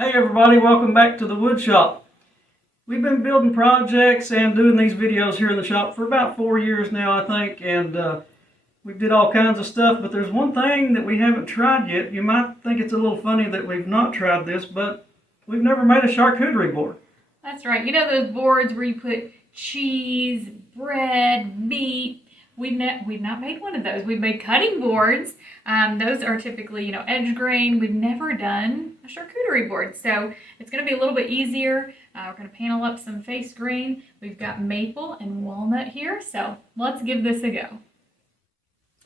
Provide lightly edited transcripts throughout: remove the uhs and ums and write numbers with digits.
Hey everybody, welcome back to the wood shop. We've been building projects and doing these videos here in the shop for about 4 years now, I think, and we did all kinds of stuff, but there's one thing that we haven't tried yet. You might think it's a little funny that we've not tried this, but we've never made a charcuterie board. That's right. You know those boards where you put cheese, bread, meat? We've not made one of those. We've made cutting boards. Those are typically, edge grain. We've never done a charcuterie board. So it's going to be a little bit easier. We're going to panel up some face grain. We've got maple and walnut here. So let's give this a go.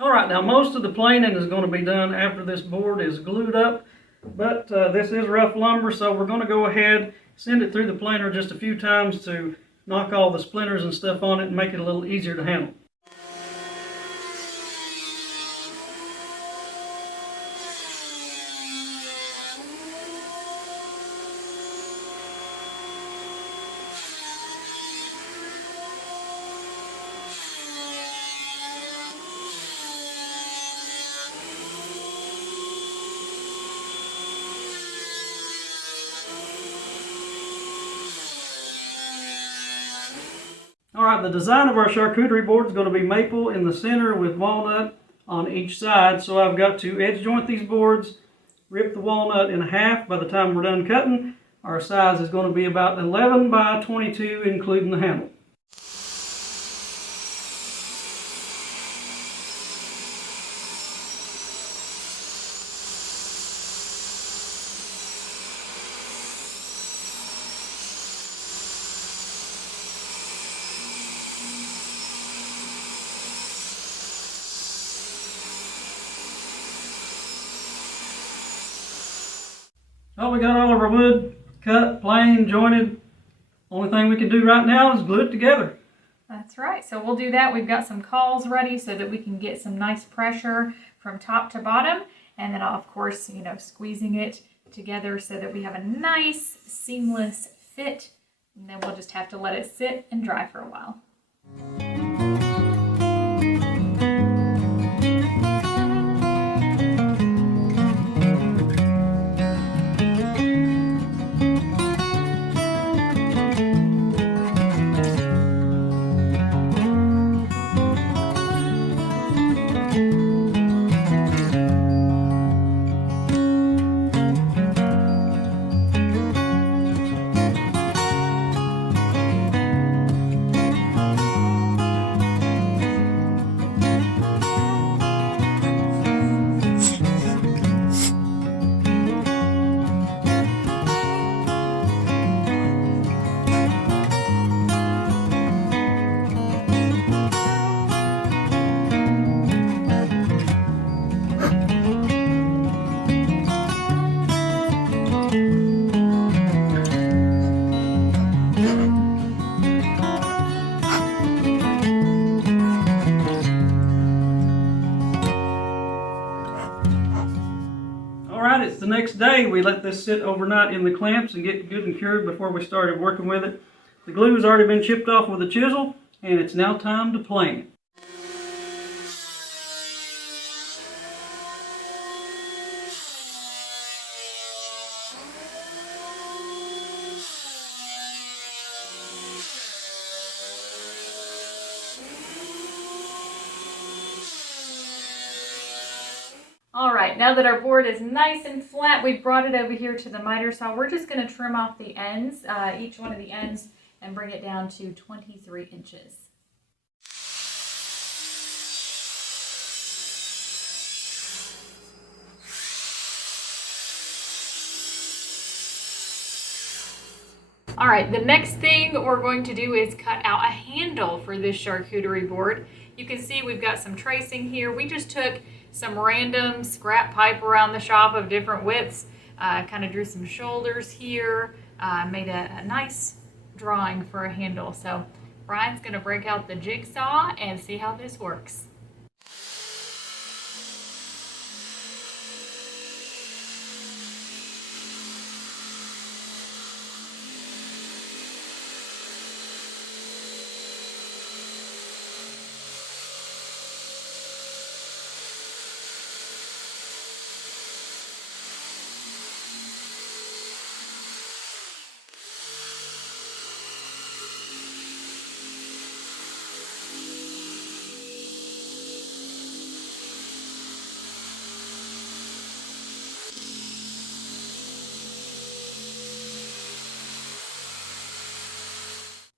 All right, now most of the planing is going to be done after this board is glued up, but this is rough lumber, so we're going to go ahead, send it through the planer just a few times to knock all the splinters and stuff on it and make it a little easier to handle. Alright, the design of our charcuterie board is going to be maple in the center with walnut on each side. So I've got to edge joint these boards, rip the walnut in half by the time we're done cutting. Our size is going to be about 11 by 22 including the handle. Well, we got all of our wood cut, planed, jointed. Only thing we can do right now is glue it together. That's right. So we'll do that. We've got some cauls ready so that we can get some nice pressure from top to bottom. And then, of course, squeezing it together so that we have a nice, seamless fit. And then we'll just have to let it sit and dry for a while. It's the next day. We let this sit overnight in the clamps and get good and cured before we started working with it. The glue has already been chipped off with a chisel, and it's now time to plane. All right, now that our board is nice and flat, we brought it over here to the miter saw. We're just going to trim off the ends, each one of the ends, and bring it down to 23 inches. All right, the next thing we're going to do is cut out a handle for this charcuterie board. You can see we've got some tracing here. We just took some random scrap pipe around the shop of different widths, kind of drew some shoulders here, made a nice drawing for a handle. So Brian's going to break out the jigsaw and see how this works.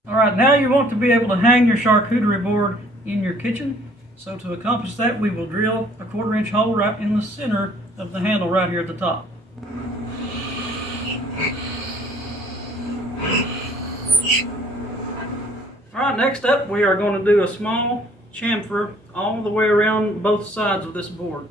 Alright, now you want to be able to hang your charcuterie board in your kitchen. So to accomplish that, we will drill a 1/4 inch hole right in the center of the handle right here at the top. Alright, next up we are going to do a small chamfer all the way around both sides of this board.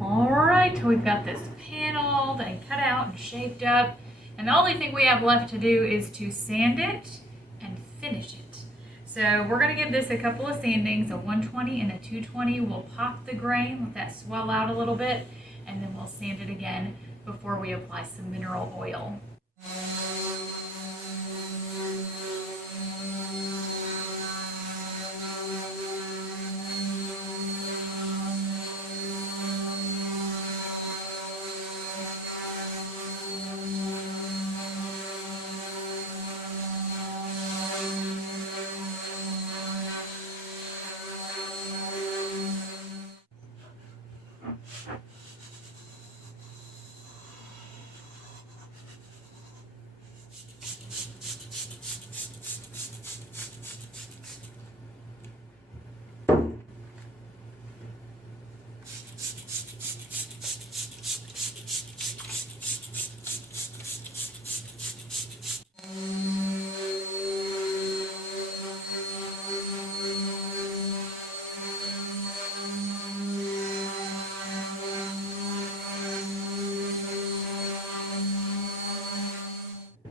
Alright, we've got this paneled and cut out and shaped up, and the only thing we have left to do is to sand it and finish it. So we're going to give this a couple of sandings, a 120 and a 220. We'll pop the grain, let that swell out a little bit, and then we'll sand it again before we apply some mineral oil.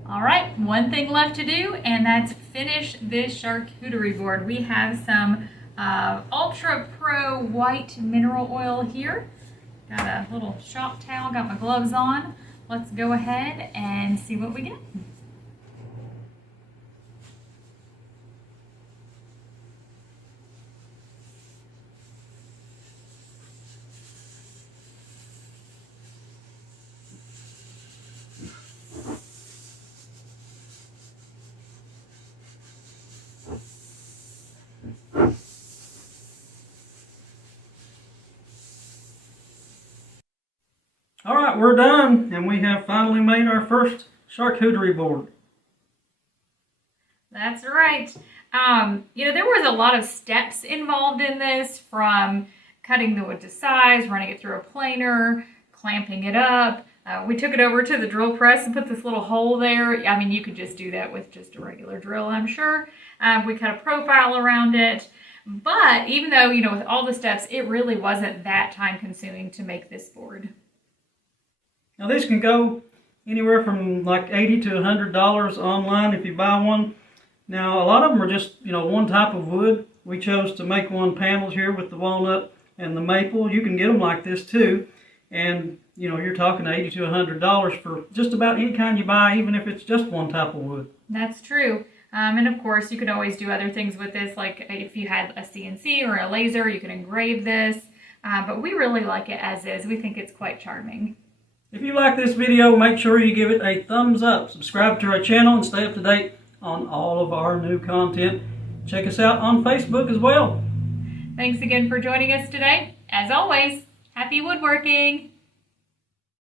Alright, one thing left to do, and that's finish this charcuterie board. We have some Ultra Pro white mineral oil here. Got a little shop towel, got my gloves on. Let's go ahead and see what we get. Alright, we're done, and we have finally made our first charcuterie board. That's right. There was a lot of steps involved in this, from cutting the wood to size, running it through a planer, clamping it up. We took it over to the drill press and put this little hole there. I mean, you could just do that with just a regular drill, I'm sure. We cut a profile around it. But even though, with all the steps, it really wasn't that time consuming to make this board. Now these can go anywhere from like $80 to $100 online if you buy one. Now a lot of them are just, one type of wood. We chose to make one paneled here with the walnut and the maple. You can get them like this too. And, you're talking $80 to $100 for just about any kind you buy, even if it's just one type of wood. That's true. And of course, you could always do other things with this, like if you had a CNC or a laser, you could engrave this. But we really like it as is. We think it's quite charming. If you like this video, make sure you give it a thumbs up. Subscribe to our channel and stay up to date on all of our new content. Check us out on Facebook as well. Thanks again for joining us today. As always, happy woodworking!